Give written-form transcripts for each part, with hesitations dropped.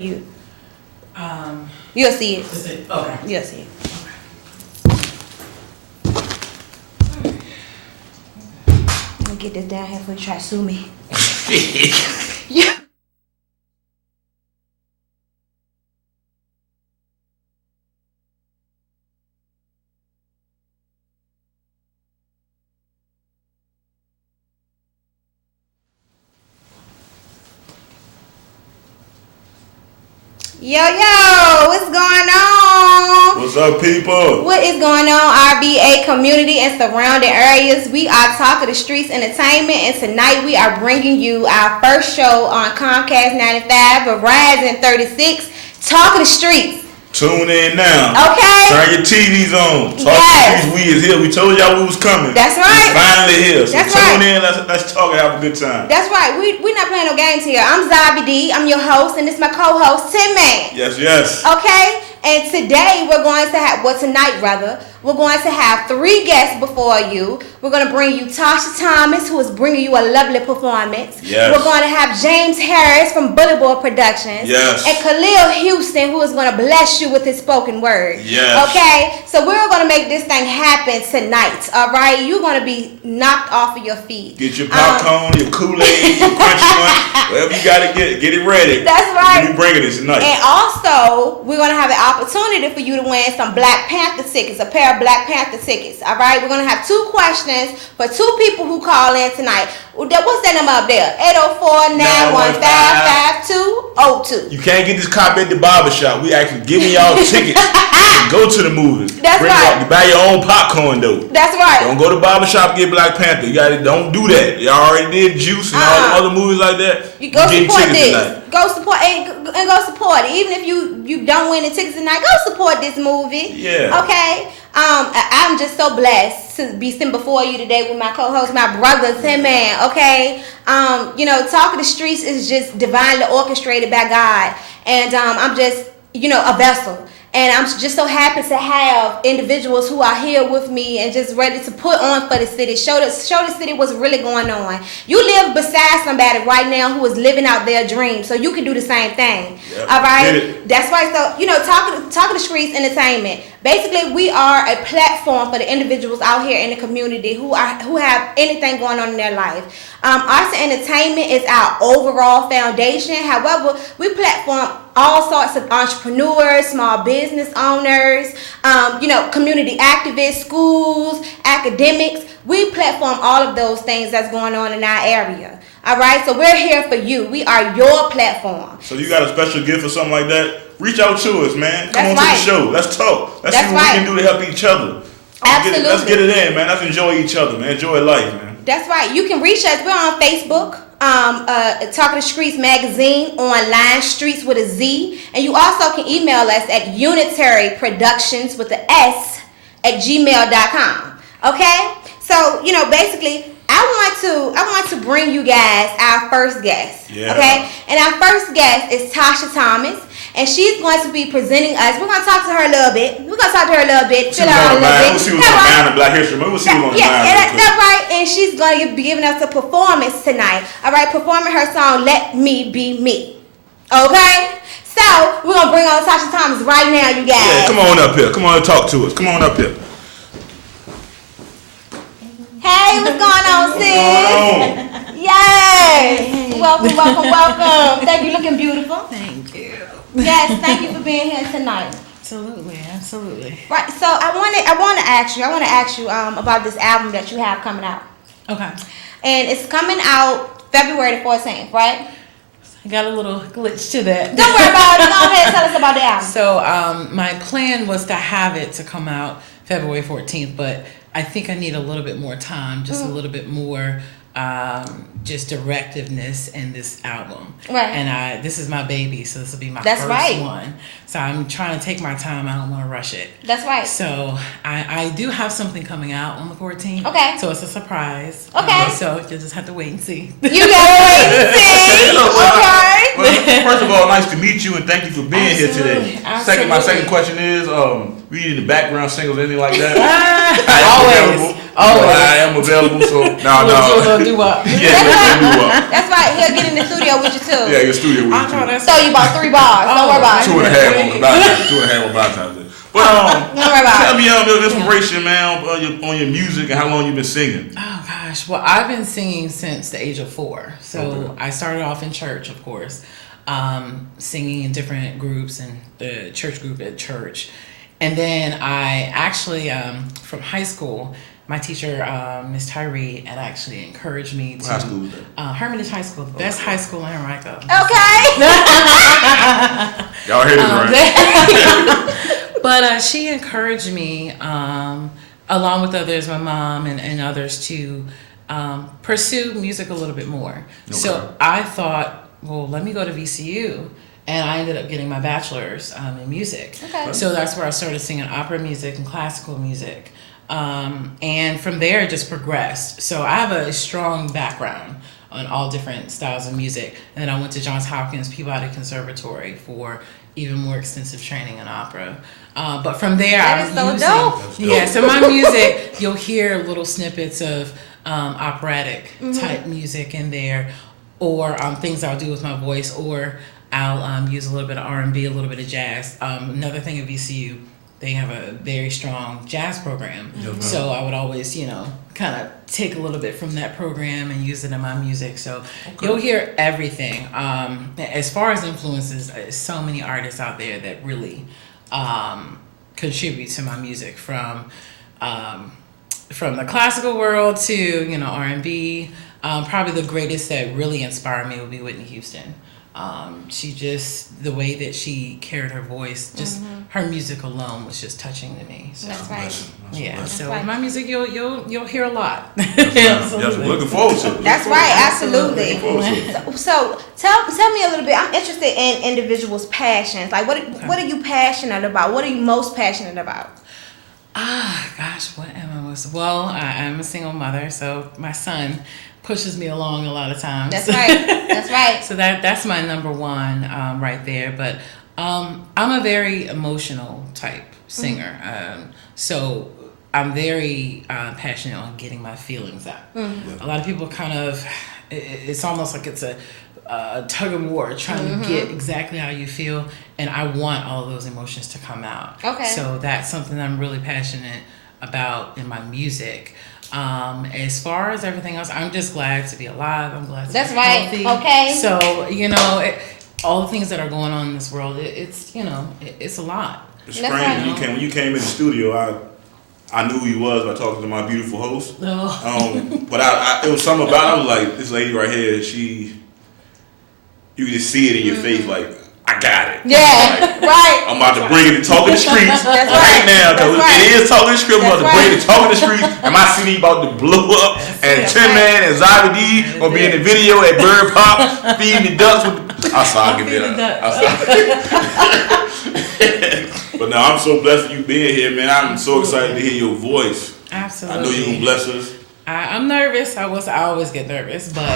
You. You'll see it. Okay. You'll see it. I'm gonna get this down here before you try to sue me. Yeah. Yo, what's going on? What's up, people? What is going on, RBA community and surrounding areas? We are Talk of the Streetz Entertainment, and tonight we are bringing you our first show on Comcast 95, Verizon 36, Talk of the Streetz. Tune in now. Okay. Turn your TVs on. Talk Yes. to we is here. We told y'all we was coming. That's right. We finally here. So That's tune right. in. Let's talk and have a good time. That's right. We not playing no games here. I'm Zabi D. I'm your host, and this is my co-host, Tim Man. Yes. Okay? And today we're going to have, tonight rather, we're going to have 3 guests before you. We're going to bring you Tasha Thomas, who is bringing you a lovely performance. Yes. We're going to have James Harris from Bullet Boy Productions. Yes. And Khalil Houston, who is going to bless you with his spoken word. Yes. Okay? So we're going to make this thing happen tonight, all right? You're going to be knocked off of your feet. Get your popcorn, your Kool-Aid, your crunchy one, whatever you got to get it ready. That's right. We bringing this tonight. And also, we're going to have an opportunity for you to win some Black Panther tickets, a pair of Black Panther tickets. All right? We're going to have 2 questions for 2 people who call in tonight. What's that number up there? 804-915-5202. You can't get this copy at the barbershop. We actually giving y'all tickets to go to the movies. That's right. You buy your own popcorn, though. That's right. Don't go to barbershop and get Black Panther. Don't do that. Y'all already did Juice and all the other movies like that. You go support this. Tonight. Go support and go support it. Even if you don't win the tickets tonight, go support this movie. Yeah. Okay. I'm just so blessed to be sitting before you today with my co-host, my brother Tim Man. Okay. Talk of the Streetz is just divinely orchestrated by God, and I'm just a vessel. And I'm just so happy to have individuals who are here with me and just ready to put on for the city, show the city what's really going on. You live beside somebody right now who is living out their dream, so you can do the same thing. Yep. All right? That's right. So, Talk of the Streetz Entertainment. Basically, we are a platform for the individuals out here in the community who have anything going on in their life. Arts and entertainment is our overall foundation. However, we platform all sorts of entrepreneurs, small business owners, community activists, schools, academics. We platform all of those things that's going on in our area. All right, so we're here for you. We are your platform. So you got a special gift or something like that? Reach out to us, man. Come on right. to the show. Let's talk. Let's see what we can do to help each other. Absolutely. Let's get it in, man. Let's enjoy each other, man. Enjoy life, man. That's right. You can reach us. We're on Facebook. Talk of the Streetz magazine, online, Streetz with a Z, and you also can email us at Unitary Productions with the S at gmail.com. Okay, so basically, I want to bring you guys our first guest. Yeah. Okay, and our first guest is Tasha Thomas. And she's going to be presenting us. We're going to talk to her a little bit. We'll see what's on the mind of Black History. We'll see what's on the mind. That's right. And she's going to be giving us a performance tonight. All right, performing her song, Let Me Be Me. Okay? So, we're going to bring on Tasha Thomas right now, you guys. Yeah, come on up here. Come on and talk to us. Come on up here. Hey, what's going on, sis? What's going on? Yes. Welcome. Thank you. Looking beautiful. Thank you. Yes, thank you for being here tonight. Absolutely. Right. So I want to ask you about this album that you have coming out. Okay. And it's coming out February the 14th, right? I got a little glitch to that. Don't worry about it. Go ahead and tell us about the album. So my plan was to have it to come out February 14th, but I think I need a little bit more time, just a little bit more just directiveness in this album. Right. And this is my baby, so this will be my That's first right. one. So I'm trying to take my time. I don't want to rush it. That's right. So I do have something coming out on the 14th. Okay. So it's a surprise. Okay. So you just have to wait and see. You gotta wait and see. Okay. Well, first of all, nice to meet you and thank you for being here today. Absolutely. My second question is, we need the background singles, anything like that? Always. I am available. So no. Do up. That's right. He'll get in the studio with you too. Yeah, your studio with you. So you bought 3 bars. Don't worry about it. 2.5 on Valentine's Day. But don't worry about tell me your inspiration, man, on your music and how long you been singing. Oh gosh, well I've been singing since the age of 4. So I started off in church, of course, singing in different groups and the church group at church, and then I actually from high school. My teacher, Miss Tyree, had actually encouraged me to. What high school was that? Hermitage High School, the best high school in Henrico. Okay. Y'all hear this, right? But she encouraged me, along with others, my mom and others, to pursue music a little bit more. Okay. So I thought, well, let me go to VCU. And I ended up getting my bachelor's in music. Okay. So that's where I started singing opera music and classical music. And from there, it just progressed. So I have a strong background on all different styles of music. And then I went to Johns Hopkins Peabody Conservatory for even more extensive training in opera. But from there, I'm so dope. Yeah, so my music, you'll hear little snippets of operatic type music in there, or things I'll do with my voice, or I'll use a little bit of R&B, a little bit of jazz. Another thing at VCU, they have a very strong jazz program. Mm-hmm. So I would always, kind of take a little bit from that program and use it in my music. So you'll hear everything. As far as influences, so many artists out there that really contribute to my music, from the classical world to, R&B. Probably the greatest that really inspired me would be Whitney Houston. She just, the way that she carried her voice, just her music alone was just touching to me. So. That's right. Yeah. So with my music, you'll hear a lot. Yes, looking forward to it. That's right. Absolutely. So tell me a little bit. I'm interested in individuals' passions. Like, what are you passionate about? What are you most passionate about? Gosh, what am I most? Well, I'm a single mother, so my son pushes me along a lot of times. That's right. That's right. So that's my number one right there. But I'm a very emotional type singer. So I'm very passionate on getting my feelings out. A lot of people it's almost like it's a tug of war trying to get exactly how you feel, and I want all of those emotions to come out. Okay. So that's something I'm really passionate about in my music. As far as everything else, I'm just glad to be alive. I'm glad to be healthy. Okay. So, all the things that are going on in this world, it's a lot. It's strange. When you came in the studio, I knew who you was by talking to my beautiful host. But it was something about it. I was like, this lady right here, you just see it in your face, like, I got it. Yeah, right. I'm about to bring it to Talking the Streets right now, because it is Talking the Streets. I'm about to bring it to Talking the Streets, and my CD about to blow up, and Tin Man and Zyba D gonna be in the video at Bird Pop, feeding the ducks with I saw give it up. But now I'm so blessed for you being here, man. I'm so excited to hear your voice. Absolutely. I know you're gonna bless us. I'm nervous. I always get nervous, but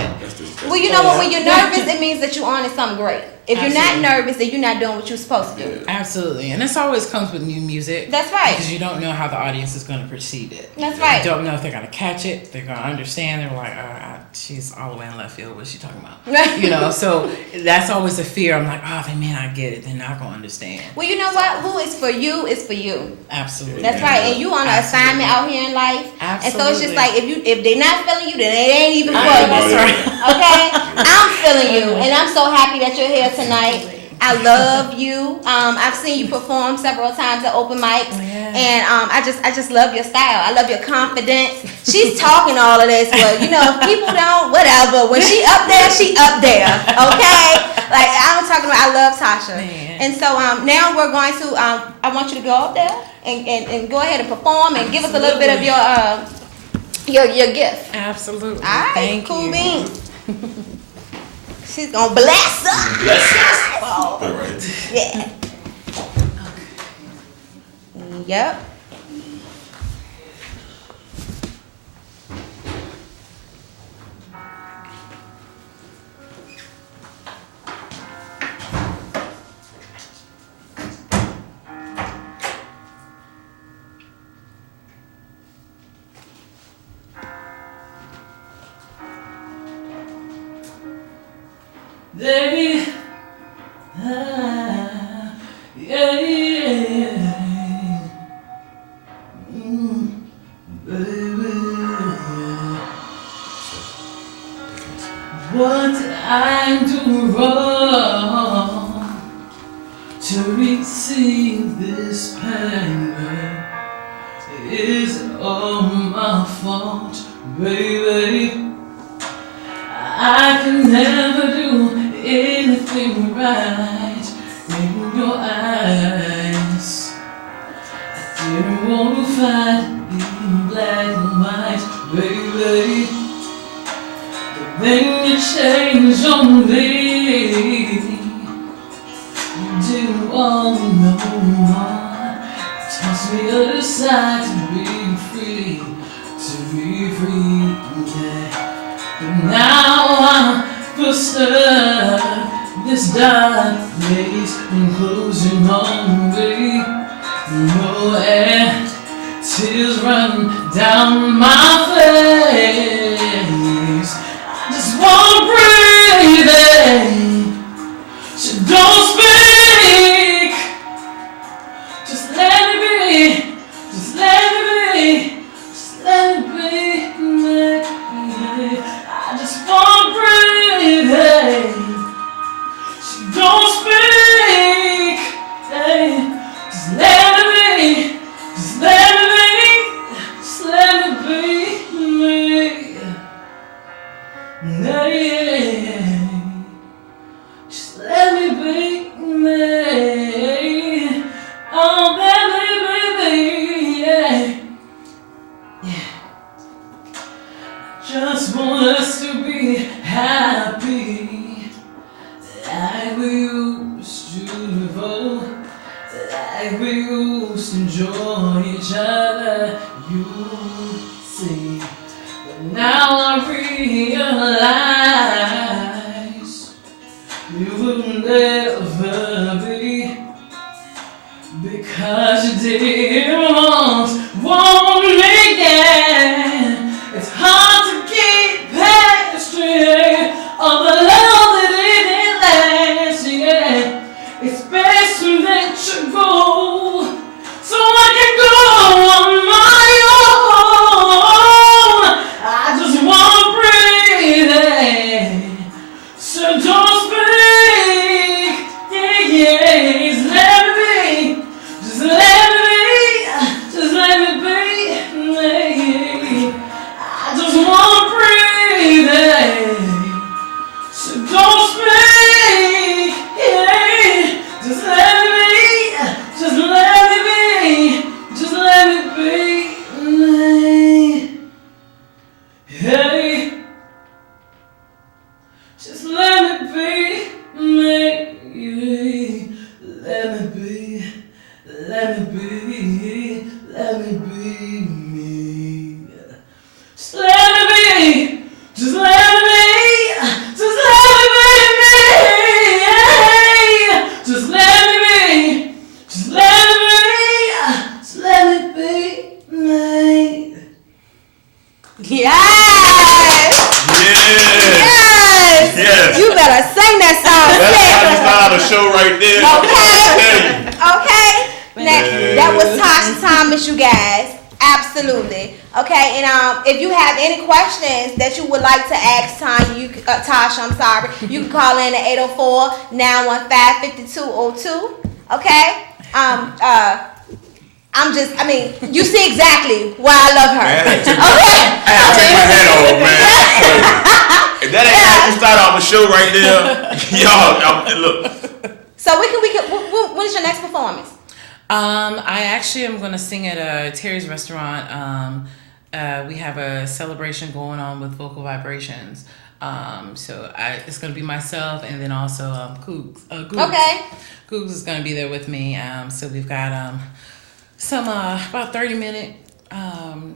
well, you know what? When you're nervous, it means that you're on to something great. If you're not nervous, then you're not doing what you're supposed to do. Absolutely, and this always comes with new music. That's right. Because you don't know how the audience is going to perceive it. That's right. You don't know if they're going to catch it. They're going to understand. They're like, she's all the way in left field. What's she talking about? So that's always a fear. I'm like, they may not get it. They're not going to understand. Well, you know what? Who is for you is for you. Absolutely. That's right. And you on an assignment out here in life. Absolutely. And so it's just like, if they're not feeling you, then it ain't even for you. That's right. Okay? I'm feeling you. And I'm so happy that you're here tonight. I love you. I've seen you perform several times at open mics, and I just love your style. I love your confidence. She's talking all of this, but if people don't, whatever. When she up there, she up there. Okay, like I'm talking about. I love Tasha, and so now we're going to. I want you to go up there and go ahead and perform and give us a little bit of your gift. Absolutely. All right, Thank cool you. beans. She's gonna bless us. Bless us. All right. Yeah. Yep. to receive this pain. Is it all my fault, baby? I can never do anything right in your eyes. I didn't want to fight in black and white, baby. But then you changed on me. You didn't want me no more. Tossed me aside to be free, yeah. But now I feel stuck. This dark place been closing on me. No air, tears run down my face. I just wanna breathe in. So don't speak. Just let me be. Just let me be. Just let me be. I just wanna breathe in. So don't speak. Just let me be. Just let me be. Just let me be me. Just let me be me. Oh, baby, yeah. Just want us to be happy, like we used to before, like we used to enjoy each other, you see. But now I realize you will never be, because you didn't want me again. It's hard to keep past all the love that didn't last, yeah. It's best to let you go, so I can go on my own. I just wanna breathe, so don't speak, yeah. Just let me be, just let me be, just let me be. I just wanna breathe, so don't speak, yeah. Just let me be, just let me be, just let me be, hey. Just let me be me, let me be, let me be, let me be me. Just let me be, just let me be, just let me be me, just let me be, just let me be, just let me be me. Yes! Yeah. Yes! You better sing that song. That's how you start the show right there. Okay. Okay. Now, that was Tasha Thomas, you guys. Absolutely. Okay, and if you have any questions that you would like to ask Tasha, I'm sorry, you can call in at 804-915-5202. Okay? You see exactly why I love her. Man, I had to take my head off, man. If that ain't how you start off a show right there, y'all, look. So when is your next performance? I actually am going to sing at Terry's restaurant. We have a celebration going on with Vocal Vibrations. So it's going to be myself and then also Googs. Okay. Googs is going to be there with me. So we've got some about 30-minute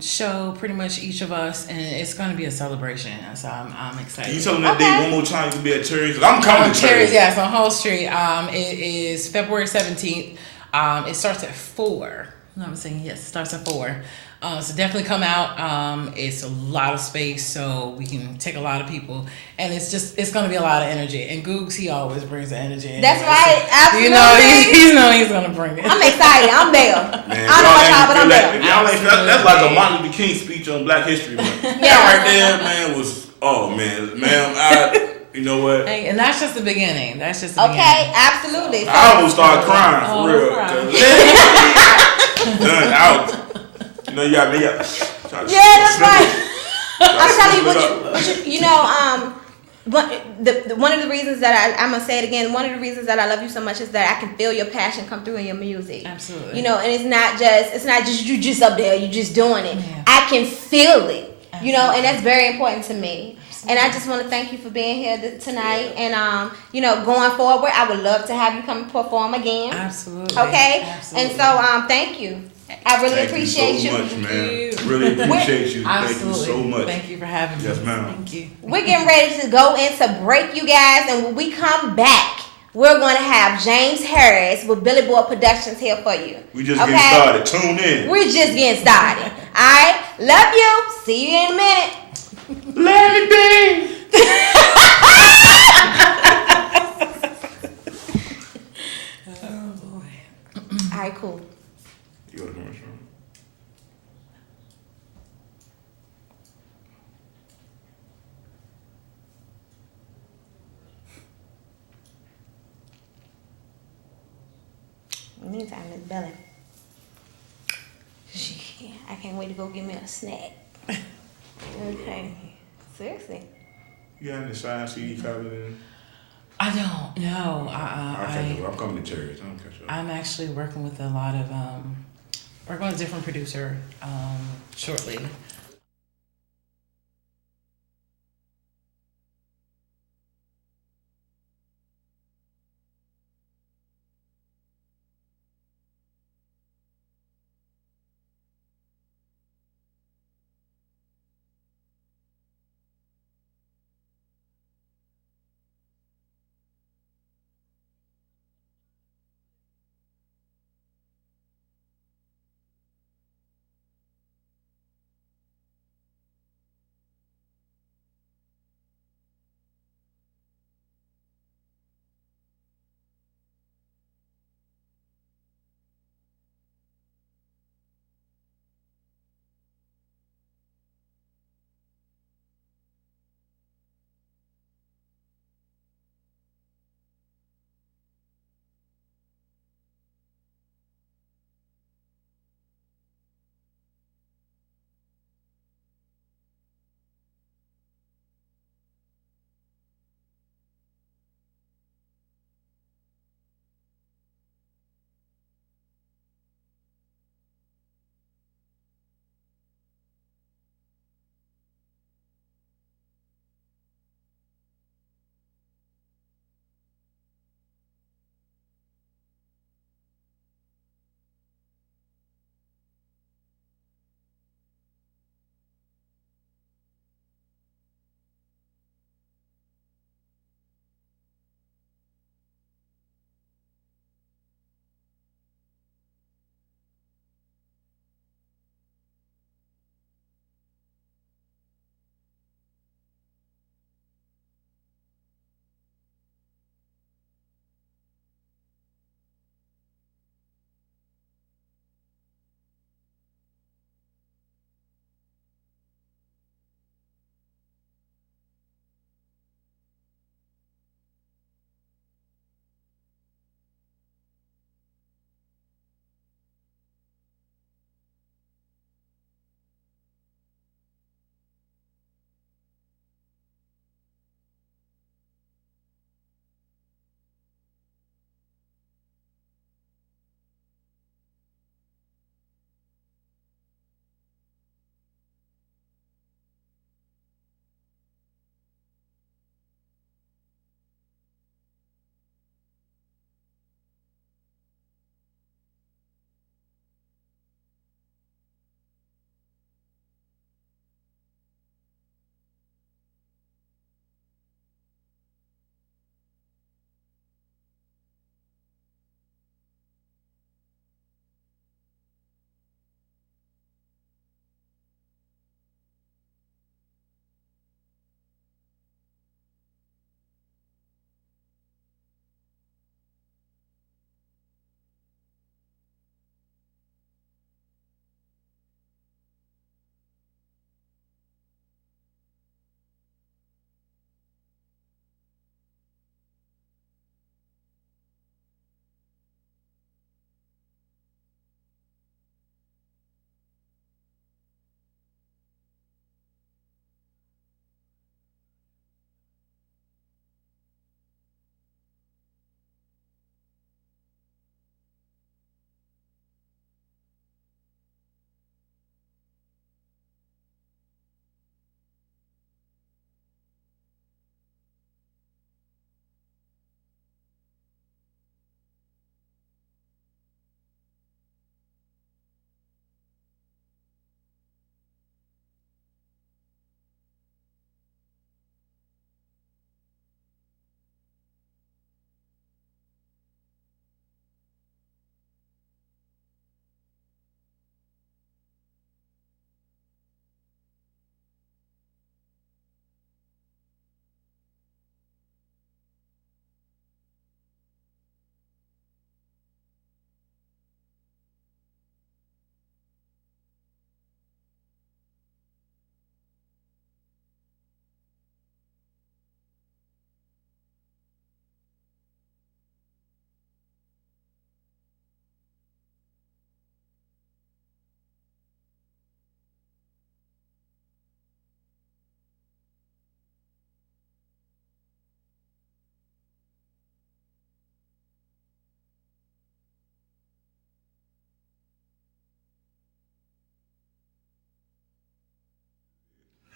show, pretty much each of us, and it's going to be a celebration. So I'm excited. Can you tell them that date one more time? You can be at Terry's. I'm coming to Terry's. Yes, on Hull Street. It is February 17th. It starts at 4. I'm saying yes, it starts at 4. So definitely come out. It's a lot of space, so we can take a lot of people, and it's going to be a lot of energy. And Googs, he always brings the energy. Anyway, that's right, so, absolutely. He's going to bring it. I'm excited. I'm there. Man, I don't know about y'all, but I'm there. That's like a Martin Luther King speech on Black History Month. Yeah. That right there, man, was ma'am. You know what? Hey, and that's just the beginning. That's just the beginning. Okay, absolutely. So, I almost started crying for real. Done out. You know, you got me. Yeah, that's right. I'm telling you what you know. One of the reasons that I'm gonna say it again. One of the reasons that I love you so much is that I can feel your passion come through in your music. Absolutely. You know, and it's not just you just up there. You just doing it. Yeah. I can feel it. Absolutely. You know, and that's very important to me. And I just want to thank you for being here tonight. And you know, going forward, I would love to have you come and perform again. Absolutely. Okay. Absolutely. And so thank you. I really Thank appreciate you so you. much, man. Really appreciate you. Absolutely. Thank you so much. Thank you for having me. Yes, ma'am. Thank you. We're getting ready to go into break, you guys, and when we come back, we're going to have James Harris with Billy Boy Productions here for you. We just getting started. Tune in. We're just getting started. All right? Love you. See you in a minute. Let it be. Oh boy. All right, cool. You want to commercial? In the meantime, Miss Bella. I can't wait to go get me a snack. Okay. Seriously. You got any signed CD copies in? I don't know. I'm coming to church. I'm catch up. I'm actually working with a lot of working with a different producer shortly.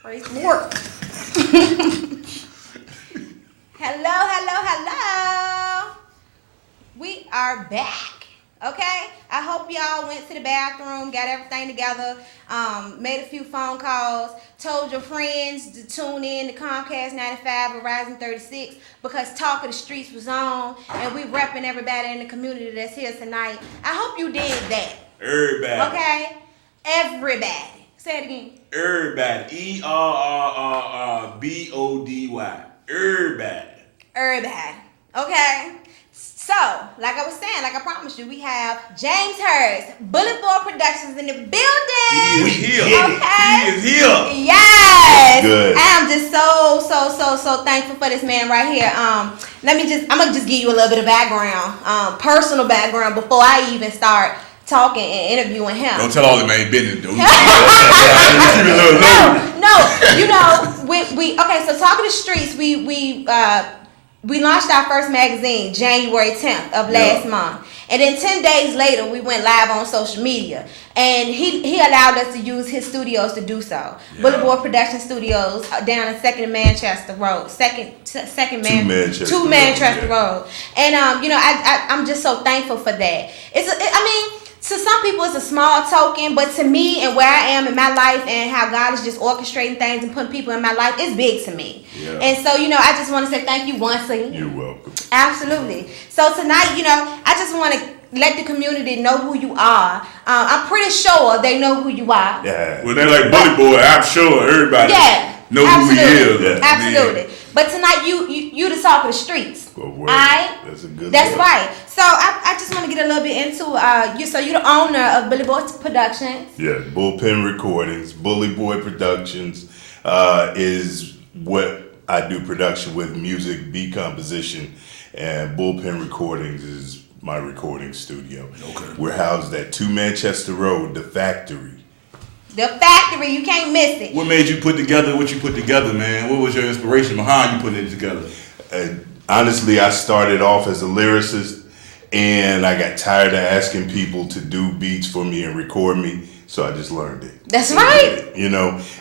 Praise the Lord. Hello. We are back. Okay? I hope y'all went to the bathroom, got everything together, made a few phone calls, told your friends to tune in to Comcast 95 or Verizon 36 because Talk of the Streets was on, and we repping everybody in the community that's here tonight. I hope you did that. Everybody. Okay? Everybody. Say it again. Everybody. ERRBODY. Everybody. Okay? So, like I was saying, like I promised you, we have James Hurst, Bullet Boy Productions in the building. He is here. Okay? He is here. Yes. Good. I am just so thankful for this man right here. I'm gonna just give you a little bit of background, personal background before I even start talking and interviewing him. Don't tell all the man business, dude. No. You know, we okay. So Talk of the Streets, we launched our first magazine January 10th of last month, and then 10 days later we went live on social media, and he allowed us to use his studios to do so. Yeah. Bullet Boy Production Studios down in 2nd Manchester Road, Two Manchester Road, and I'm just so thankful for that. To some people it's a small token, but to me and where I am in my life and how God is just orchestrating things and putting people in my life, it's big to me. Yeah. And so, I just want to say thank you once again. You're welcome. Absolutely. So tonight, I just want to let the community know who you are. I'm pretty sure they know who you are. Yeah. Well, they're like Bullet Boy. I'm sure everybody know who he is. Yeah. Absolutely. But tonight, you the Talk of the Streets. That's a good. That's right. So I just want to get a little bit into you. So you're the owner of Bullet Boy Productions. Yeah, Bullpen Recordings. Bully Boy Productions is what I do production with, music, beat composition, and Bullpen Recordings is my recording studio. Okay. We're housed at 2 Manchester Road, the Factory. The Factory, you can't miss it. What made you put together what you put together, man? What was your inspiration behind you putting it together? Honestly, I started off as a lyricist, and I got tired of asking people to do beats for me and record me, so I just learned it. That's right.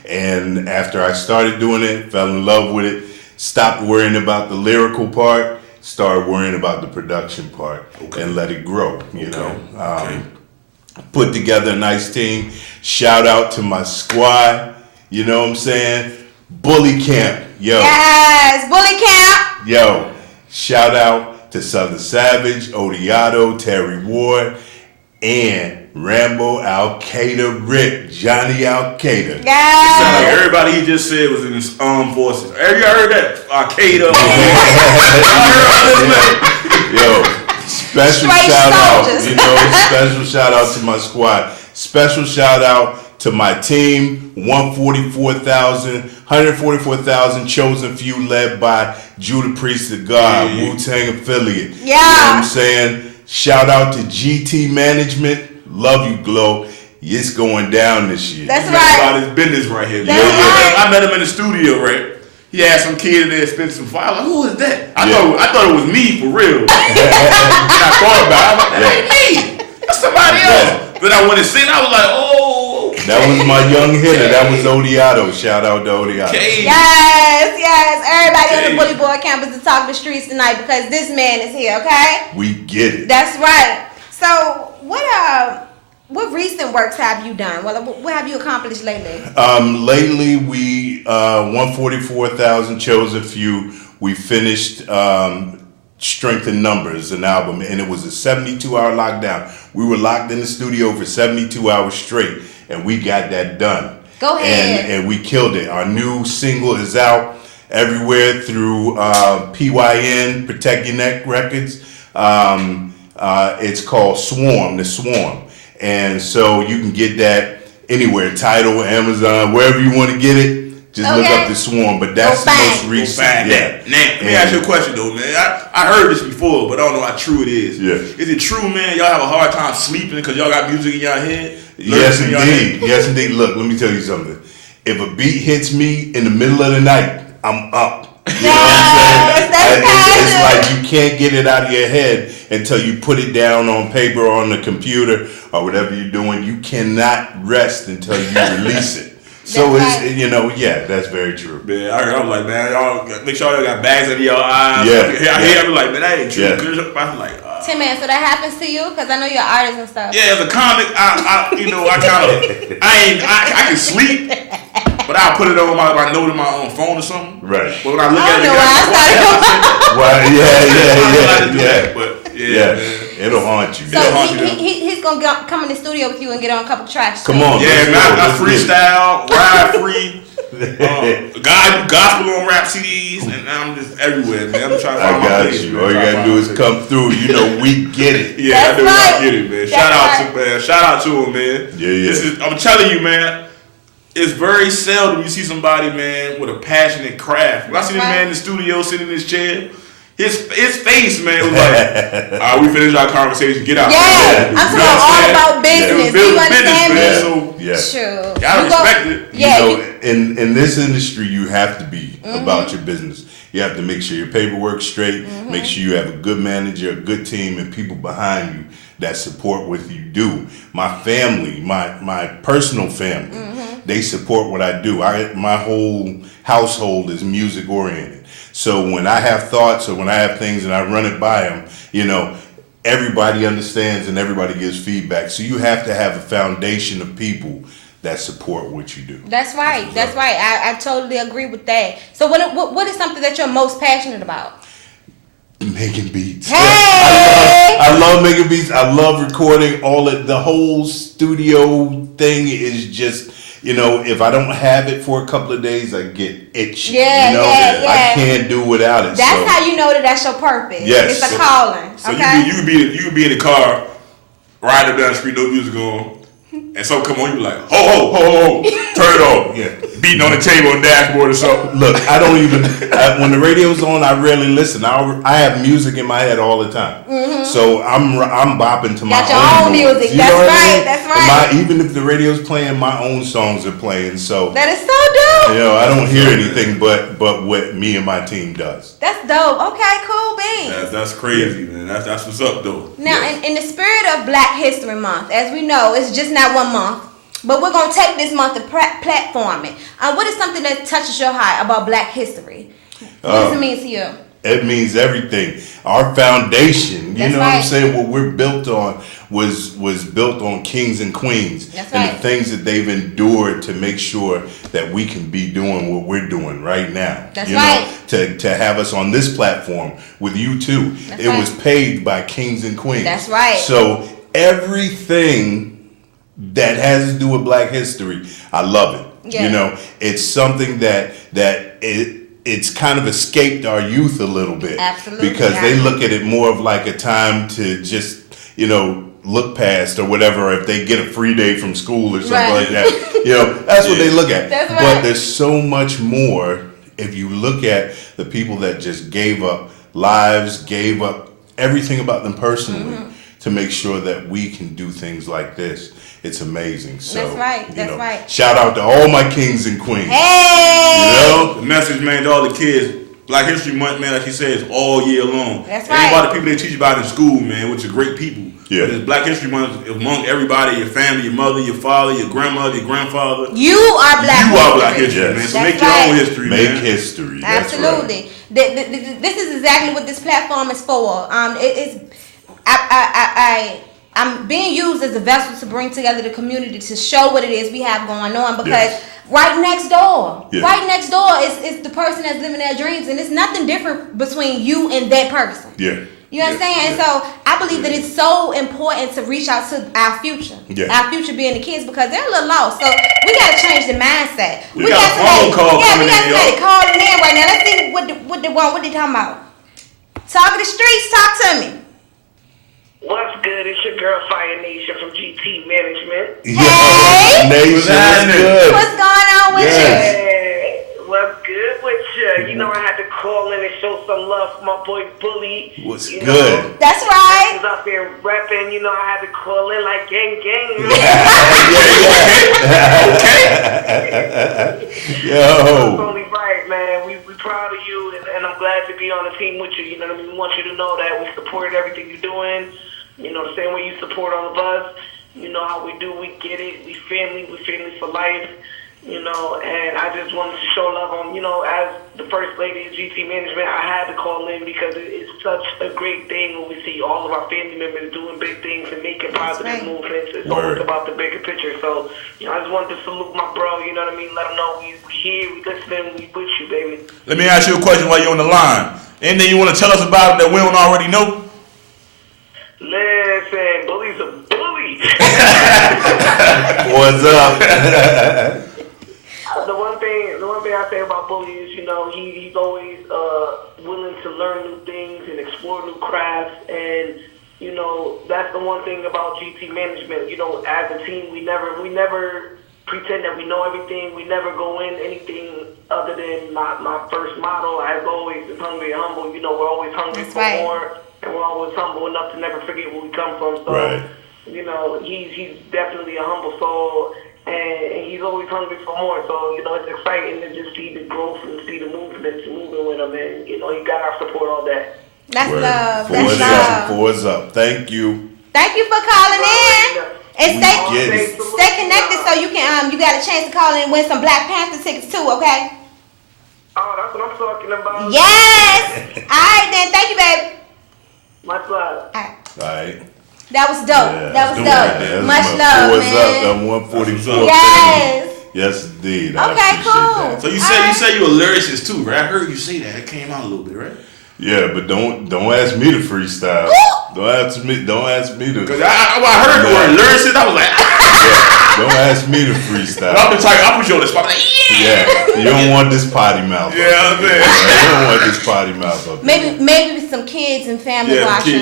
And after I started doing it, fell in love with it, stopped worrying about the lyrical part, started worrying about the production part, and let it grow, Put together a nice team. Shout out to my squad, you know what I'm saying? Bully Camp, yo. Yes, Bully Camp. Yo, shout out to Southern Savage, Odiato, Terry Ward, and Rambo Al-Qaeda Rick, Johnny Al-Qaeda. Yes. Like everybody he just said was in his armed forces. Have you heard that? Al-Qaeda. Yo, special shout out, special shout out to my squad. Special shout out to my team, 144,000 chosen few led by Judah Priest of God, Wu-Tang affiliate. Yeah. You know what I'm saying? Shout out to GT Management. Love you, Glow. It's going down this year. That's right. About his business right here. Right. I met him in the studio, right? He had some kid in there spit some fire. Like, who is that? I thought it was me for real. And I thought about it. I'm like, that ain't me. That's somebody else. Then I went and seen. I was like, oh. That was my young hitter. That was Odiato. Shout out to Odiato. Okay. Yes. Everybody on the Bully Boy campus to Talk the Streets tonight because this man is here, okay? We get it. That's right. So, what recent works have you done? Well, what have you accomplished lately? Lately, we 144,000 chosen few. We finished Strength in Numbers, an album, and it was a 72-hour lockdown. We were locked in the studio for 72 hours straight, and we got that done. Go ahead. And we killed it. Our new single is out everywhere through PYN, Protect Your Neck Records. It's called Swarm, The Swarm. And so you can get that anywhere, Tidal, Amazon, wherever you want to get it. Just look up The Swarm, but that's the most recent. Now, let me ask you a question though, man. I heard this before, but I don't know how true it is. Yeah. Is it true, man? Y'all have a hard time sleeping because y'all got music in y'all head? Yes, indeed. Yes, indeed. Look, let me tell you something. If a beat hits me in the middle of the night, I'm up. You know what I'm saying? It's like you can't get it out of your head until you put it down on paper or on the computer or whatever you're doing. You cannot rest until you release it. So That's it's right. that's very true. Man, I was like, man, y'all make sure y'all got bags under your eyes. Yeah. I hear like, man, that ain't true. Yeah. I was like, Tim, man, so that happens to you? Because I know you're an artist and stuff. yeah, as a comic, I can sleep, but I'll put it on my note in my own phone or something. Right. But when I look I at don't it, know why I started. Yeah. But Yeah. It'll haunt you. So he's going to come in the studio with you and get on a couple tracks. Come on. Yeah, man, I freestyle, ride free. God do gospel on rap CDs, and I'm just everywhere, man. I'm trying to find my place. You. All you gotta do is come through. We get it. Yeah, That's I do. right. I get it, man. That's Shout out to him, man. Yeah. I'm telling you, man. It's very seldom you see somebody, man, with a passionate craft. When I see this man in the studio sitting in his chair, his face, man, was like, all right, we finished our conversation. Get out. Yeah, I'm talking all about business. You understand me? So, True. gotta respect it. Yeah. In this industry, you have to be about your business. You have to make sure your paperwork's straight. Make sure you have a good manager, a good team, and people behind you that support what you do. My family, my personal family, they support what I do. My whole household is music oriented. So when I have thoughts or when I have things and I run it by them, everybody understands and everybody gives feedback. So you have to have a foundation of people that support what you do. That's right. That's right. I totally agree with that. So what is something that you're most passionate about? Making beats. Hey! I love making beats. I love recording the whole studio thing is just, if I don't have it for a couple of days, I get itchy. I can't do without it. That's how you know that's your purpose. Yes. It's a calling. So okay? you could be in the car, riding down the street, no music on, and so come on, you be like, ho, turn it off. Yeah. Beating on the table on the dashboard or something. Look, I don't even, when the radio's on, I rarely listen. I have music in my head all the time. So I'm bopping to my own music. You That's know what right. I mean? That's right. Even if the radio's playing, my own songs are playing. So that is so dope. I don't hear anything but what me and my team does. That's dope. Okay, cool beans. That's crazy, man. That's what's up, though. Now, in the spirit of Black History Month, as we know, it's just not 1 month. But we're going to take this month to platform it. What is something that touches your heart about Black history? What does it mean to you? It means everything. Our foundation, That's what right. I'm saying, what we're built on was built on kings and queens. That's and right. the things that they've endured to make sure that we can be doing what we're doing right now. That's right. To have us on this platform with you too. That's it right. was paved by kings and queens. That's right. So everything that has to do with Black history, I love it. Yeah. It's something that it's kind of escaped our youth a little bit. Absolutely. Because they look at it more of like a time to just, look past or whatever if they get a free day from school or something like that. That's what they look at. That's right. But there's so much more if you look at the people that just gave up lives, gave up everything about them personally to make sure that we can do things like this. It's amazing. So, That's right. That's right. Shout out to all my kings and queens. Hey! The message, man, to all the kids. Black History Month, man, like you said, is all year long. That's Ain't right. about the people they teach about in school, man, which are great people. Yeah. But it's Black History Month among everybody, your family, your mother, your father, your grandmother, your grandfather. You are Black You history. are Black History, Yes. man. So That's make your right. own history, Make man. history. That's Absolutely. right. This is exactly what this platform is for. I'm being used as a vessel to bring together the community to show what it is we have going on because right next door is the person that's living their dreams, and it's nothing different between you and that person. Yeah. You understand? And so I believe that it's so important to reach out to our future. Yeah. Our future being the kids because they're a little lost. So we got to change the mindset. We got a phone call coming in, somebody y'all. calling in right now. Let's see what they talking about. Talk to the streets. Talk to me. What's good? It's your girl Fire Nation from GT Management. Hey! Nation, What's what's happening? good? What's going on with Hey, what's good with you? I had to call in and show some love for my boy Bully. What's you good? you? That's right. He's out there rapping, I had to call in like gang. It's Yo. only right, man. We proud of you, and I'm glad to be on the team with you. You know what I mean? We want you to know that we support everything you're doing. The same way you support all of us. You know how we do. We get it. We family for life. And I just wanted to show love on, as the first lady of GT Management, I had to call in because it's such a great thing when we see all of our family members doing big things and making positive movements. It's always about the bigger picture. So, I just wanted to salute my bro, you know what I mean? Let him know we here, we listening, we with you, baby. Let me ask you a question while you're on the line. Anything you want to tell us about it that we don't already know? Listen, Bully's a bully. What's up? The one thing I say about Bully is, he's always willing to learn new things and explore new crafts, and that's the one thing about GT Management. As a team, we never pretend that we know everything. We never go in anything other than my first motto, as always, is hungry and humble. We're always hungry for more, and we're always humble enough to never forget where we come from. So, he's definitely a humble soul. And he's always hungry for more, so it's exciting to just see the growth and see the movements moving with him, and he got our support all day. That's love. That's love. Four's up. Thank you. Thank you for calling in. And stay connected so you can you got a chance to call in and win some Black Panther tickets too, okay? Oh, that's what I'm talking about. Yes. All right then. Thank you, baby. Much love. All right. That was dope. Yeah, that was dope. Much love, man. Up, 144. Yes. Yes, indeed. Okay, cool. So you say you a lyricist too, right? I heard you say that. It came out a little bit, right? Yeah, but don't ask me to freestyle. Don't ask me to. Cause I heard the word lyricist. I was like, don't ask me to freestyle. I'm the type. I put you on the spot. Like, you don't want this potty mouth. Yeah, man. You don't want this potty mouth up. Maybe some kids and family watching.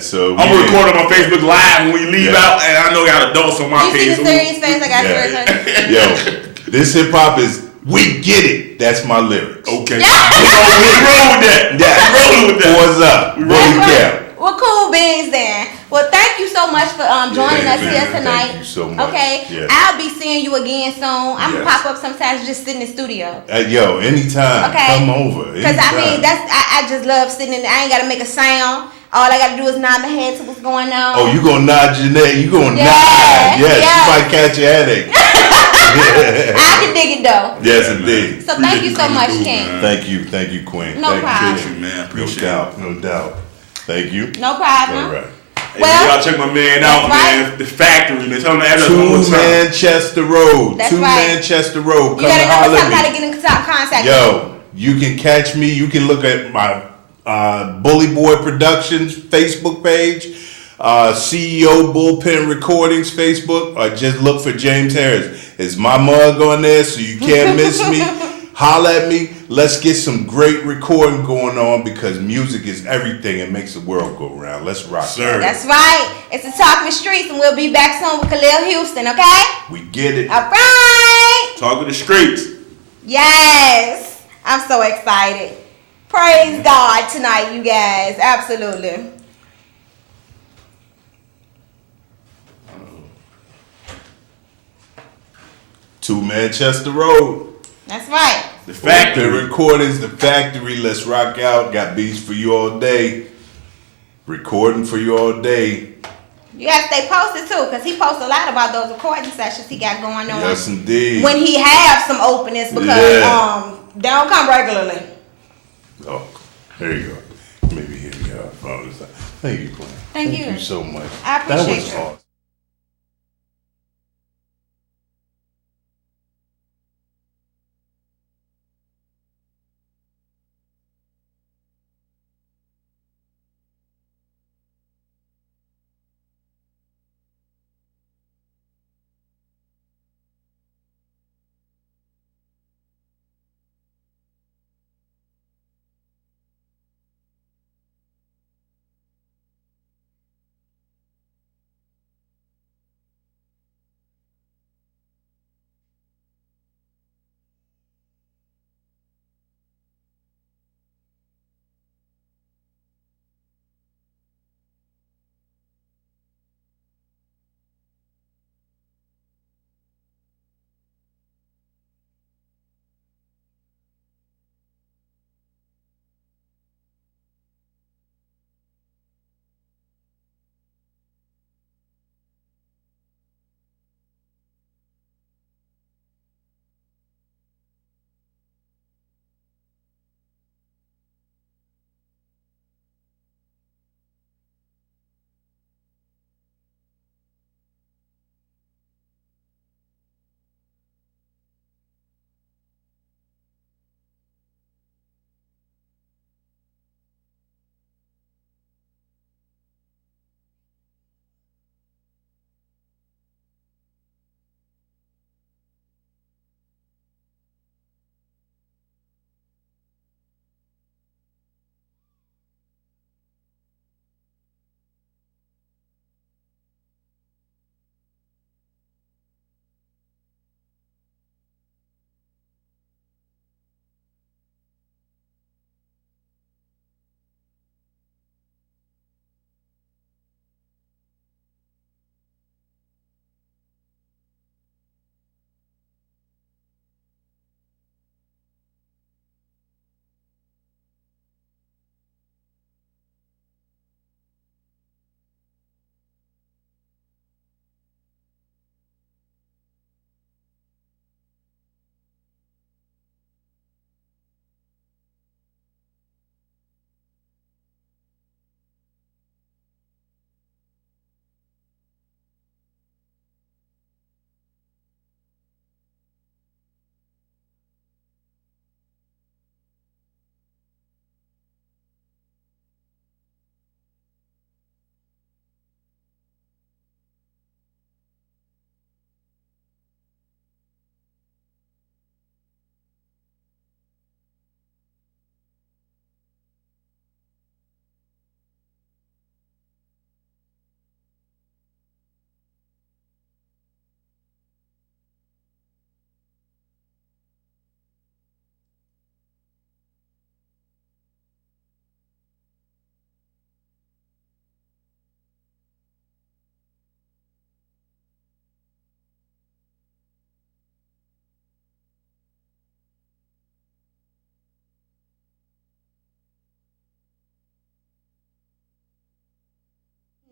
So I'm gonna record on my Facebook Live when we leave out, and I know you got adults on my page. You see the serious face? I got serious. Yo, this hip hop is. We get it. That's my lyrics. Okay. We roll with that. We roll with that. What's up? Well, cool beans then. Well, thank you so much for joining us here tonight. Thank you so much. Okay. Yeah. I'll be seeing you again soon. I'm gonna pop up sometimes, just sit in the studio. Yo, anytime. Okay. Come over. Because I just love sitting in there. I ain't gotta make a sound. All I gotta do is nod my head to what's going on. Oh, you gonna nod your neck? You gonna nod? Yes, you might catch a headache. I can dig it though. Yes, indeed. So thank you so much, King. Thank you, Queen. No problem. Appreciate you, man. No doubt. Thank you. No problem. All right. Hey, y'all check my man out, man. The factory, man. Tell him the address one more time. Manchester Road. That's right. Manchester Road. You gotta know how to get in contact. Yo, you can catch me. You can look at my Bully Boy Productions Facebook page, CEO Bullpen Recordings Facebook, or just look for James Harris. It's my mug on there, so you can't miss me. Holla at me. Let's get some great recording going on because music is everything. It makes the world go round. Let's rock. Sir. That's right. It's the Talking Streets, and we'll be back soon with Khalil Houston, okay? We get it. All right. Talking the Streets. Yes. I'm so excited. Praise God tonight, you guys. Absolutely. To Manchester Road. That's right. The factory. The recordings, the factory. Let's rock out. Got beats for you all day. Recording for you all day. You gotta stay posted too, because he posts a lot about those recording sessions he got going on. Yes, indeed. When he have some openings, because they don't come regularly. Oh, there you go. Maybe hear me out. Thank you, Queen. Thank you. Thank you so much. I appreciate that was you. awesome.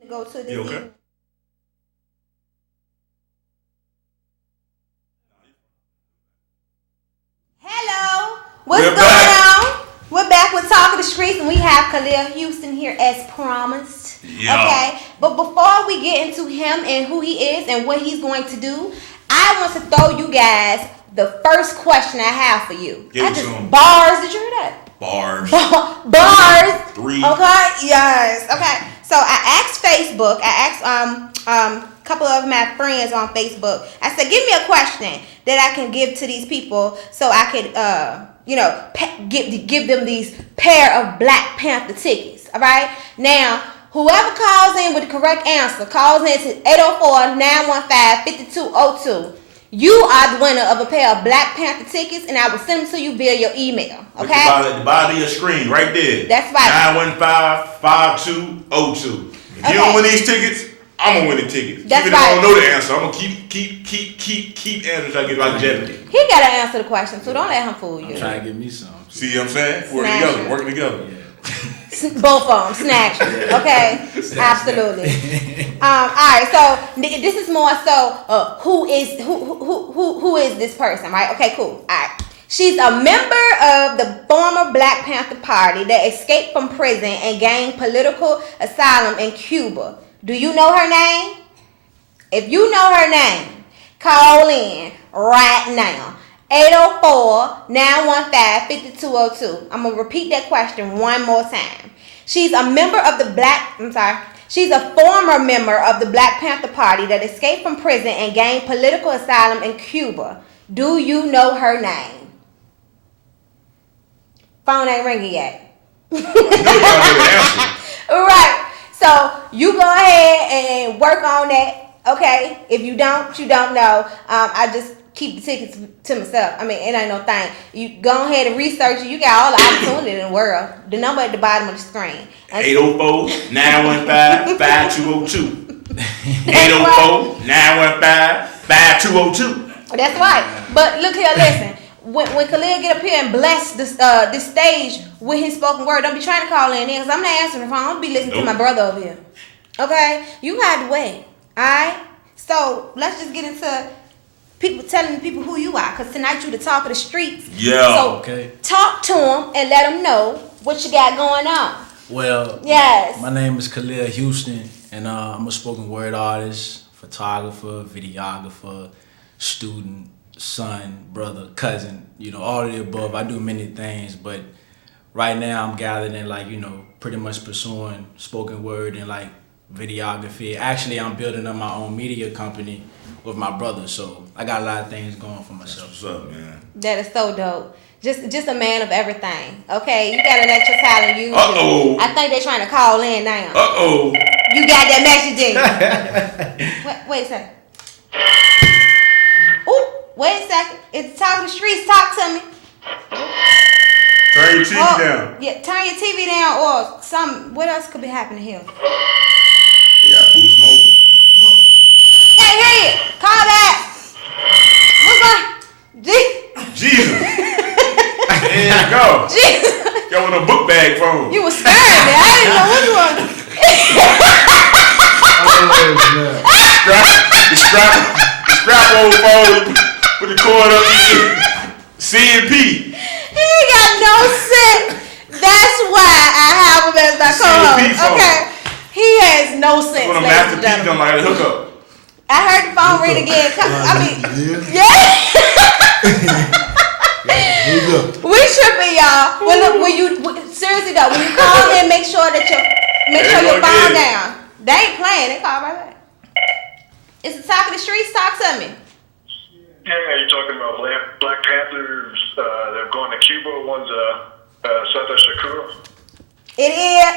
Go to this. You okay? Hello. What's We're going back. on? We're back with Talk of the Streets, and we have Khalil Houston here as promised. Yeah. Okay. But before we get into him and who he is and what he's going to do, I want to throw you guys the first question I have for you. Give it to him. Bars. Did you hear that? Bars. Bars. 3. Okay. Yes. Okay. So I asked Facebook. I asked a couple of my friends on Facebook. I said, give me a question that I can give to these people so I could give them these pair of Black Panther tickets. All right. Now, whoever calls in with the correct answer calls in to 804-915-5202. You are the winner of a pair of Black Panther tickets, and I will send them to you via your email. Okay? At the bottom of your screen, right there. That's right. 915-5202. If you don't win these tickets, I'm gonna win the tickets. That's Even if right. I don't know the answer, I'm gonna keep answering until I get like Jeopardy. He gotta answer the question, so don't let him fool you. Trying to get me some. See what I'm saying? Snatcher. Working together. Both of them, snatch. Okay, absolutely. All right. So this is more so who is this person, right? Okay, cool. All right. She's a member of the former Black Panther Party that escaped from prison and gained political asylum in Cuba. Do you know her name? If you know her name, call in right now. 804-915-5202. I'm going to repeat that question one more time. She's a member of she's a former member of the Black Panther Party that escaped from prison and gained political asylum in Cuba. Do you know her name? Phone ain't ringing yet. Right. So you go ahead and work on that. Okay. If you don't, you don't know. I just keep the tickets to myself. I mean, it ain't no thing. You go ahead and research it. You got all the opportunity in the world. The number at the bottom of the screen. 804-915-5202. 804-915-5202. That's right. But look here, listen. When Khalil get up here and bless this stage with his spoken word, don't be trying to call in because I'm not answering the phone. I'm be listening to my brother over here. Okay? You got to wait. Alright? So let's just get into telling people who you are, because tonight you the talk of the streets. Yeah. So Okay. talk to them and let them know what you got going on. Well, Yes. my name is Khalil Houston, and I'm a spoken word artist, photographer, videographer, student, son, brother, cousin, all of the above. I do many things, but right now I'm gathered in pretty much pursuing spoken word and videography. Actually, I'm building up my own media company with my brother, so I got a lot of things going for myself. What's up, man? That is so dope. Just a man of everything. Okay, you gotta let your talent use Uh-oh. you. I think they're trying to call in now. Uh-oh. You got that message in. wait a second. Ooh, wait a second. It's Talk of the Streets. Talk to me. Turn your TV down. Yeah, turn your TV down or something. What else could be happening here? You got Boost Mobile. Can't hear you. Call back. What's going? Jesus. There you go. Jesus. Got one of a book bag phone. You was scaring me. I didn't know what you wanted. The strap old phone with the cord up here. C&P. He ain't got no sense. That's why I have him as my co-host. Okay. He has no sense. When a ladies Master and P done gentlemen. like a hookup. I heard the phone ring again. Yeah. We tripping, y'all. When you seriously though, when you call in, make sure your phone down. They ain't playing. They call right back. It's the Talk of the Streets. Talk to me. Yeah, you're talking about Black Panthers. They're going to Cuba. One's Santa Shakura. It is.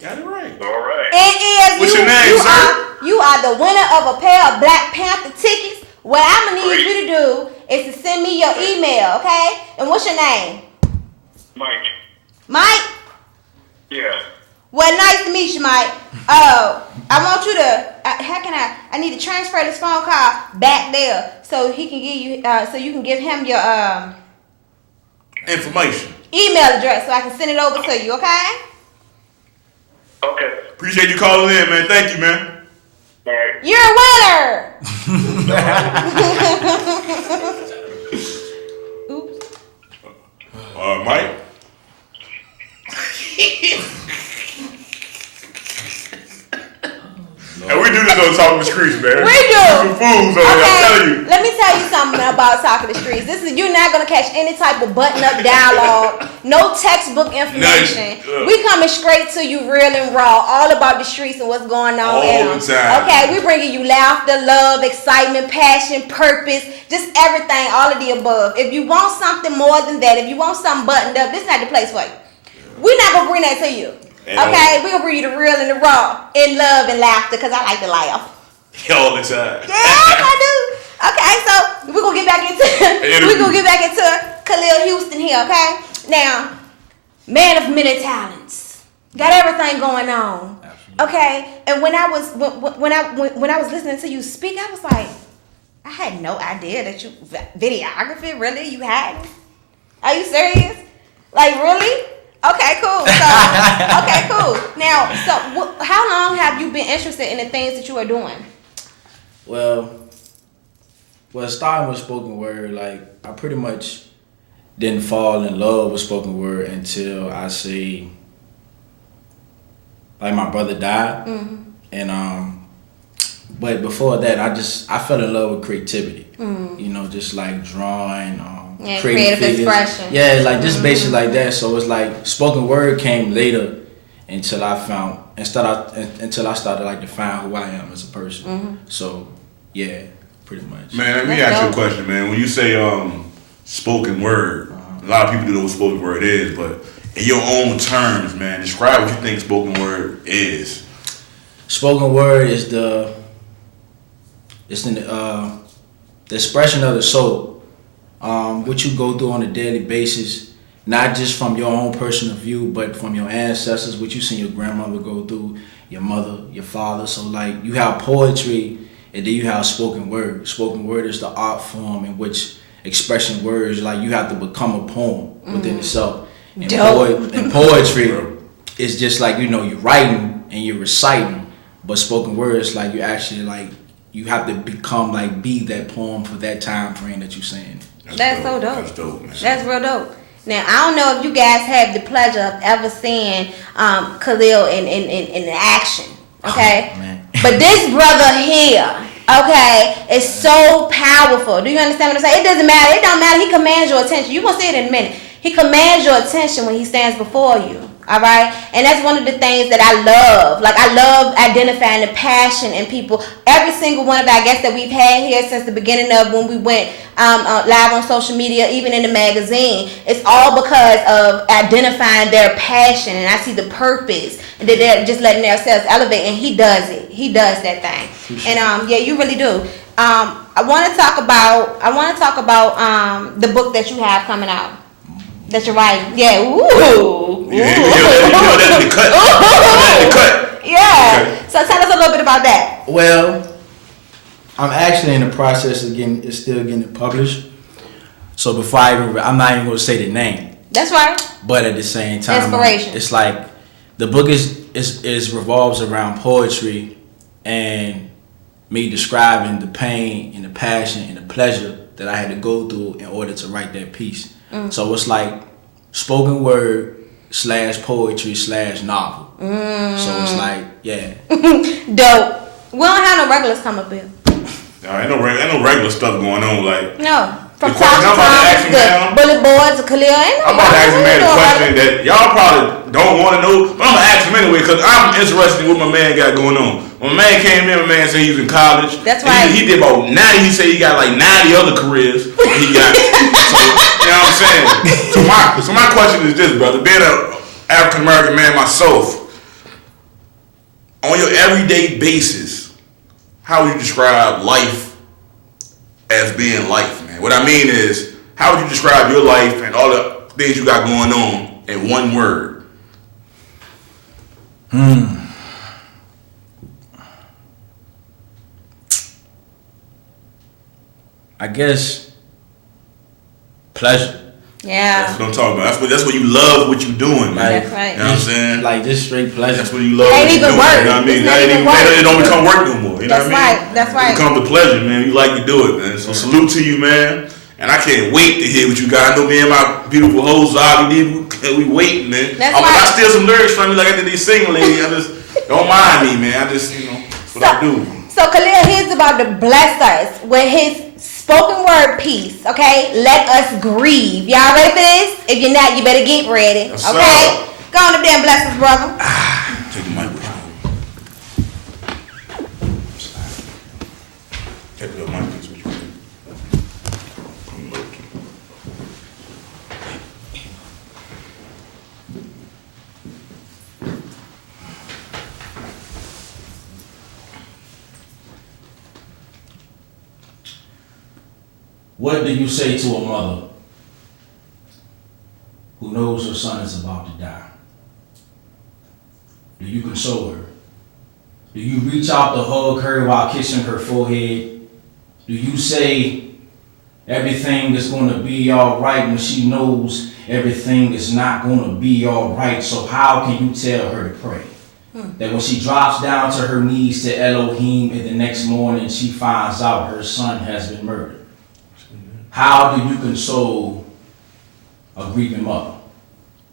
Got it right. All right. It is. What's your name, sir? You are the winner of a pair of Black Panther tickets. What I'm gonna need you to do is to send me your email, okay? And what's your name? Mike. Mike? Yeah. Well, nice to meet you, Mike. I want you to. I need to transfer this phone call back there so he can give you. So you can give him your Information. email address so I can send it over to you, okay? Okay. Appreciate you calling in, man. Thank you, man. All right. You're a winner. Oops. Mike. And we do this on Talking the Streets, man. We do. Some fools over there, I'm telling you. Let me tell you something about Talking the Streets. You're not gonna catch any type of button-up dialogue, no textbook information. We coming straight to you, real and raw, all about the streets and what's going on in them. All the time. Okay, we bringing you laughter, love, excitement, passion, purpose, just everything, all of the above. If you want something more than that, if you want something buttoned up, this is not the place for you. We're not gonna bring that to you. Okay, we're gonna bring you the real and the raw, in love and laughter, because I like to laugh. All the time. Yeah, I do. Okay, so we're gonna get back into Khalil Houston here, okay? Now, man of many talents. Got everything going on. Absolutely. Okay? And when I was listening to you speak, I was like, I had no idea that you videography, really? You hadn't? Are you serious? Like, really? Okay, cool. So, okay, cool. Now, so how long have you been interested in the things that you are doing? Well, starting with spoken word, like I pretty much didn't fall in love with spoken word until I say, like my brother died, and but before that, I fell in love with creativity. You know, just like drawing, creative expression. Yeah, like just basically like that. So it's like spoken word came later until I started like to find who I am as a person. So yeah, pretty much. Man, let me ask you a question, man. When you say spoken word, a lot of people do know what spoken word is, but in your own terms, man, describe what you think spoken word is. Spoken word is the expression of the soul, what you go through on a daily basis, not just from your own personal view, but from your ancestors, what you seen your grandmother go through, your mother, your father. So like you have poetry and then you have spoken word. Spoken word is the art form in which expressing words, like you have to become a poem within itself. And poetry is just like, you know, you're writing and you're reciting, but spoken word is like you actually like, you have to become like, be that poem for that time frame that you're saying. That's so dope. That's dope, man. That's real dope. Now, I don't know if you guys have the pleasure of ever seeing Khalil in action, okay? Oh, man. But this brother here, okay, is so powerful. Do you understand what I'm saying? It doesn't matter. It don't matter. He commands your attention. You're going to see it in a minute. He commands your attention when he stands before you. All right, and that's one of the things that I love. Like I love identifying the passion in people. Every single one of our guests that we've had here since the beginning of when we went live on social media, even in the magazine, it's all because of identifying their passion. And I see the purpose that they're just letting themselves elevate. And he does it. He does that thing. And yeah, you really do. I want to talk about the book that you have coming out. That you're writing. Yeah. Ooh. That's the cut. That's the cut. Yeah. Okay. So tell us a little bit about that. Well, I'm actually in the process of still getting it published. So before I'm not even going to say the name. That's right. But at the same time, Inspiration. It's like the book is revolves around poetry and me describing the pain and the passion and the pleasure that I had to go through in order to write that piece. So it's like spoken word / poetry / novel. So it's like, yeah. Dope. We don't have no regulars come up here. Ain't no regular stuff going on. Like No. From the question I'm about to ask you now, Bullet Boys to Khalil. I'm about to ask him man a question that y'all probably don't want to know, but I'm gonna ask him anyway because I'm interested in what my man got going on. When my man came in, my man said he was in college. That's right. He did about 90. He said he got like 90 other careers. He got. So, you know what I'm saying? So my question is this, brother. Being an African American man myself, on your everyday basis, how would you describe life as being life, man? What I mean is, how would you describe your life and all the things you got going on in one word? I guess pleasure. Yeah. That's what I'm talking about. That's what you love what you're doing, man. That's right. You know what I'm saying? Like just straight pleasure. That's what you love. Ain't what even you're work. doing, you know what I mean? It's not even work. It don't become work no more. You know That's what I mean? right. That's right. It becomes a pleasure, man. You like to do it, man. So salute to you, man. And I can't wait to hear what you got. I know me and my beautiful host, we waiting, man. That's I'm right. I steal some lyrics from you like I did these single lady. I just don't mind me, man. I just, that's what I do. So Khalil, he's about to bless us with his spoken word piece, okay? Let us grieve. Y'all ready for this? If you're not, you better get ready, Yes, okay? sir. Go on up there and bless us, brother. Take the mic with you. Take the mic with you. What do you say to a mother who knows her son is about to die? Do you console her? Do you reach out to hug her while kissing her forehead? Do you say everything is going to be all right when she knows everything is not going to be all right? So how can you tell her to pray? That when she drops down to her knees to Elohim and the next morning she finds out her son has been murdered? How do you console a grieving mother?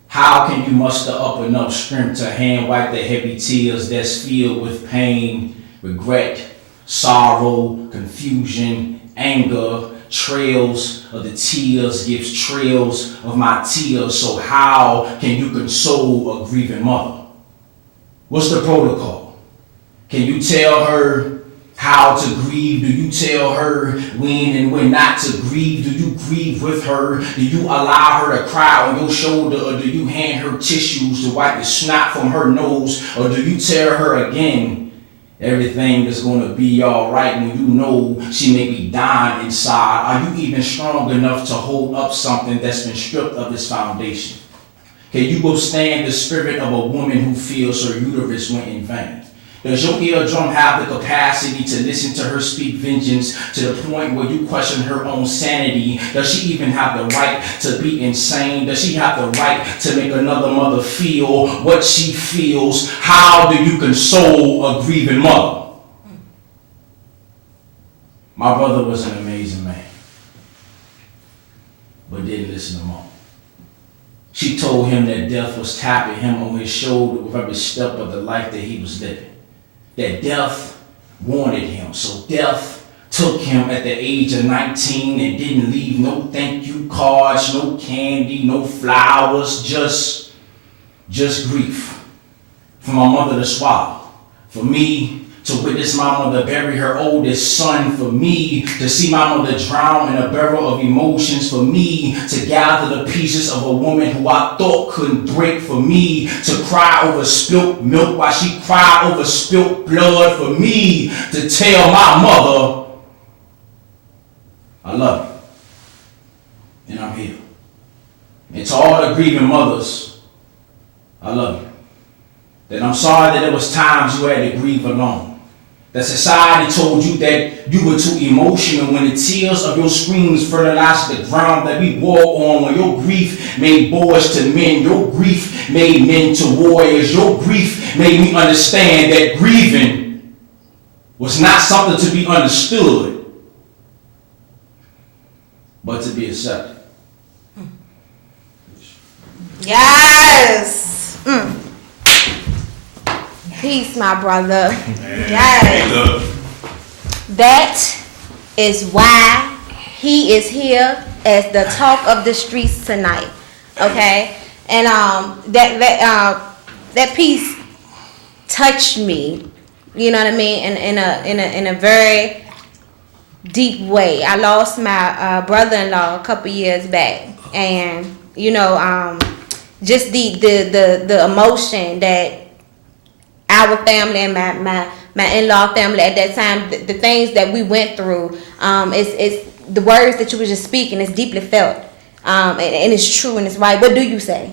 How can you muster up enough strength to hand wipe the heavy tears that's filled with pain, regret, sorrow, confusion, anger? Trails of the tears gives trails of my tears. So how can you console a grieving mother? What's the protocol? Can you tell her how to grieve? Do you tell her when and when not to grieve? Do you grieve with her? Do you allow her to cry on your shoulder? Or do you hand her tissues to wipe the snot from her nose? Or do you tell her again, everything is going to be all right when you know she may be dying inside? Are you even strong enough to hold up something that's been stripped of its foundation? Can you withstand the spirit of a woman who feels her uterus went in vain? Does your eardrum have the capacity to listen to her speak vengeance to the point where you question her own sanity? Does she even have the right to be insane? Does she have the right to make another mother feel what she feels? How do you console a grieving mother? My brother was an amazing man, but didn't listen to mom. She told him that death was tapping him on his shoulder with every step of the life that he was living. That death wanted him. So death took him at the age of 19 and didn't leave no thank you cards, no candy, no flowers, just grief. For my mother to swallow. For me to witness my mother bury her oldest son. For me to see my mother drown in a barrel of emotions. For me to gather the pieces of a woman who I thought couldn't break. For me to cry over spilt milk while she cried over spilt blood. For me to tell my mother, I love you. And I'm here. And to all the grieving mothers, I love you. That I'm sorry that there was times you had to grieve alone. That society told you that you were too emotional when the tears of your screams fertilized the ground that we walk on. When your grief made boys to men, your grief made men to warriors. Your grief made me understand that grieving was not something to be understood, but to be accepted. Yes. Peace, my brother. Yes. That is why he is here as the talk of the streets tonight. Okay, and that piece touched me. You know what I mean? In a very deep way. I lost my brother-in-law a couple years back, and just the emotion that our family and my in-law family at that time, the things that we went through, it's the words that you were just speaking is deeply felt, and it's true and it's right. What do you say?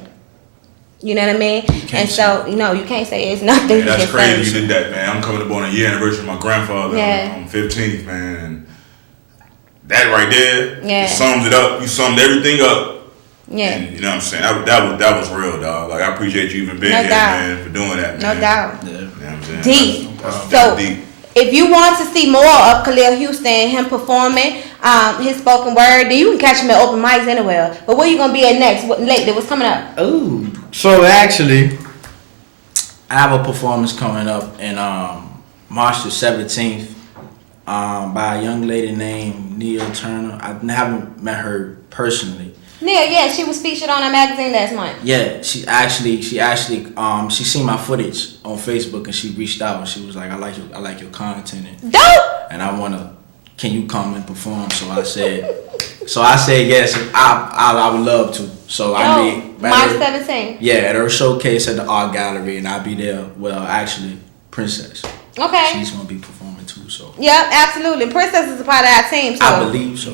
You know what I mean? And so, you can't say it's nothing. Man, that's crazy you did that, man. I'm coming up on a year anniversary of my grandfather on 15th, man. And that right there, it sums it up. You summed everything up. Yeah. And, you know what I'm saying? That was real, dog. Like, I appreciate you even being here, man, for doing that, man. No doubt. Yeah. You know what I'm saying? Deep. That's deep. If you want to see more of Khalil Houston, him performing his spoken word, then you can catch him at open mics anywhere. But where you gonna be at next? What's coming up? Oh, so actually, I have a performance coming up in March the 17th by a young lady named Nia Turner. I haven't met her personally. Nia, yeah, she was featured on our magazine last month. Yeah, she actually she seen my footage on Facebook and she reached out and she was like, I like your content and Dope. can you come and perform? So I said yes. I would love to. So I'll be March 17th. Yeah, at her showcase at the art gallery, and I'll be there. Well, actually, Princess. Okay. She's gonna be performing too. So. Yep, absolutely. Princess is a part of our team. So. I believe so.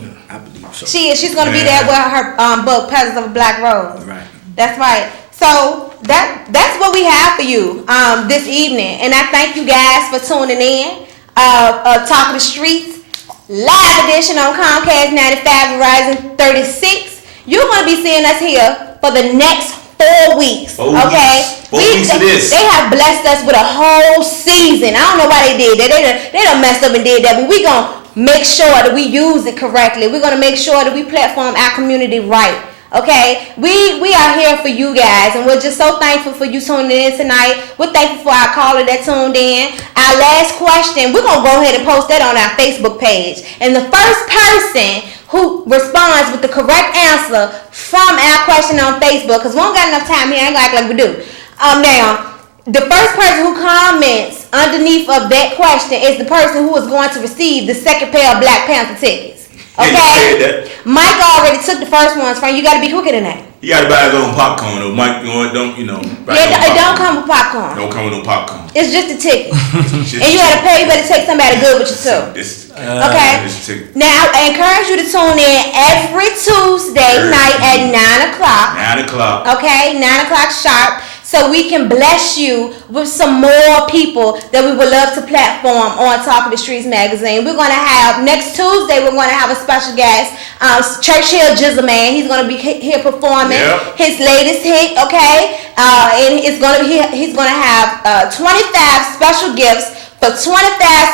She is. She's gonna be there with her book, Petals of a Black Rose. Right. That's right. So that's what we have for you this evening, and I thank you guys for tuning in. Talk of the Streets live edition on Comcast 95 Verizon 36. You're gonna be seeing us here for the next 4 weeks. 4 Okay. weeks. 4 weeks of this. They have blessed us with a whole season. I don't know why they did that. They done messed up and did that, but we gonna make sure that we use it correctly. We're gonna make sure that we platform our community right. Okay, we are here for you guys, and we're just so thankful for you tuning in tonight. We're thankful for our caller that tuned in. Our last question, we're gonna go ahead and post that on our Facebook page, and the first person who responds with the correct answer from our question on Facebook, because we don't got enough time here, I ain't gonna act like we do. Now, the first person who comments underneath of that question is the person who is going to receive the second pair of Black Panther tickets. Okay, Mike already took the first ones from you. Got to be quicker than that. You got to buy his own popcorn though. Mike, don't it don't come with popcorn. Don't come with no popcorn. It's just a ticket, and you got to pay. You better take somebody good with you too. Okay. Now I encourage you to tune in every Tuesday night at 9 o'clock. 9 o'clock. Okay, 9 o'clock sharp. So we can bless you with some more people that we would love to platform on Talk of the Streets magazine. We're going to have, next Tuesday, we're going to have a special guest, Churchill Jizzle Man. He's going to be here performing his latest hit, okay? And he's going to have 25 special gifts for 25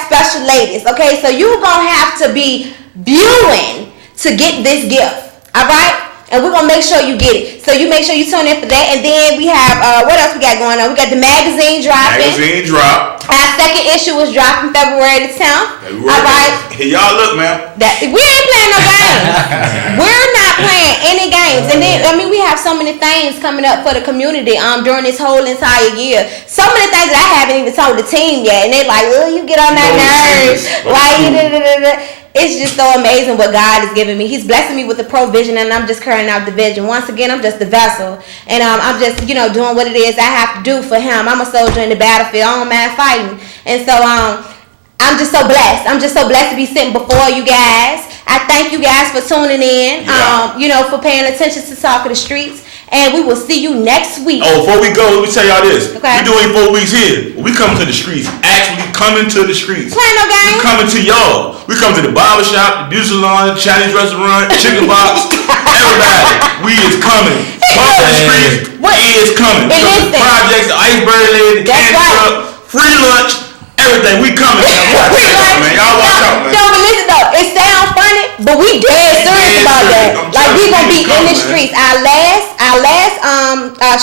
special ladies, okay? So you're going to have to be viewing to get this gift, all right? And we're going to make sure you get it. So you make sure you tune in for that. And then we have, what else we got going on? We got the magazine dropping. Magazine drop. Our second issue was dropping February the 10th. All right. Hey, y'all look, man. We ain't playing no games. We're not playing any games. And then, we have so many things coming up for the community during this whole entire year. So many things that I haven't even told the team yet. And they're like, oh, you get on my nerves. Why you It's just so amazing what God is giving me. He's blessing me with the provision, and I'm just carrying out the vision. Once again, I'm just the vessel, and I'm just, doing what it is I have to do for Him. I'm a soldier in the battlefield. I don't mind fighting, and so I'm just so blessed. I'm just so blessed to be sitting before you guys. I thank you guys for tuning in. For paying attention to Talk of the Streets. And we will see you next week. Oh, before we go, let me tell y'all this. Okay. We're doing 4 weeks here. We coming to the streets. Actually coming to the streets. Playing no game. We coming to y'all. We come to the barbershop, the beauty salon, the Chinese restaurant, chicken box. Everybody. We is coming. Talk to the streets. Is coming. The projects, the iceberg lady, the candy truck, free lunch. Everything, we coming, man. Y'all watch out, man. No, but listen though, it sounds funny, but we dead serious about that. Like we gonna be in the streets. Our last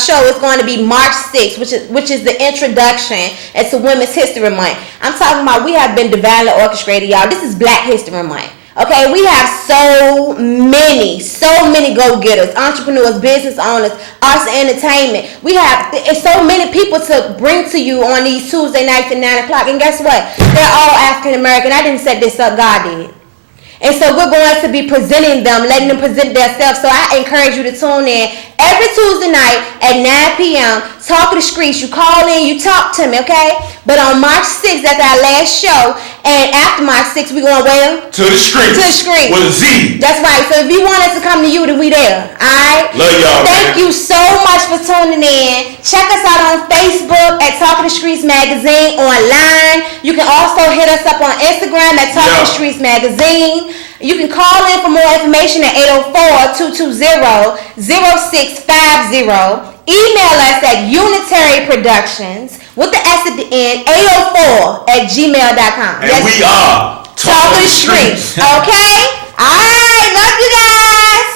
show is going to be March 6th, which is the introduction to Women's History Month. I'm talking about we have been divinely orchestrated, y'all. This is Black History Month. Okay, we have so many go-getters, entrepreneurs, business owners, arts and entertainment. We have so many people to bring to you on these Tuesday nights at 9 o'clock. And guess what? They're all African American. I didn't set this up, God did. And so we're going to be presenting them, letting them present themselves. So I encourage you to tune in every Tuesday night at 9 p.m. Talk of the Streets. You call in, you talk to me, okay? But on March 6th, that's our last show. And after March 6th, we're going where? To the streets. To the streets. With a Z. That's right. So if you want us to come to you, then we there. All right? Love y'all, Thank you so much for tuning in. Check us out on Facebook at Talk of the Streets Magazine online. You can also hit us up on Instagram at Talk of the Streets Magazine. You can call in for more information at 804-220-0650. Email us at Unitary Productions with the S at the end, 804@gmail.com. And we are Talking Streetz. Okay? Alright, love you guys.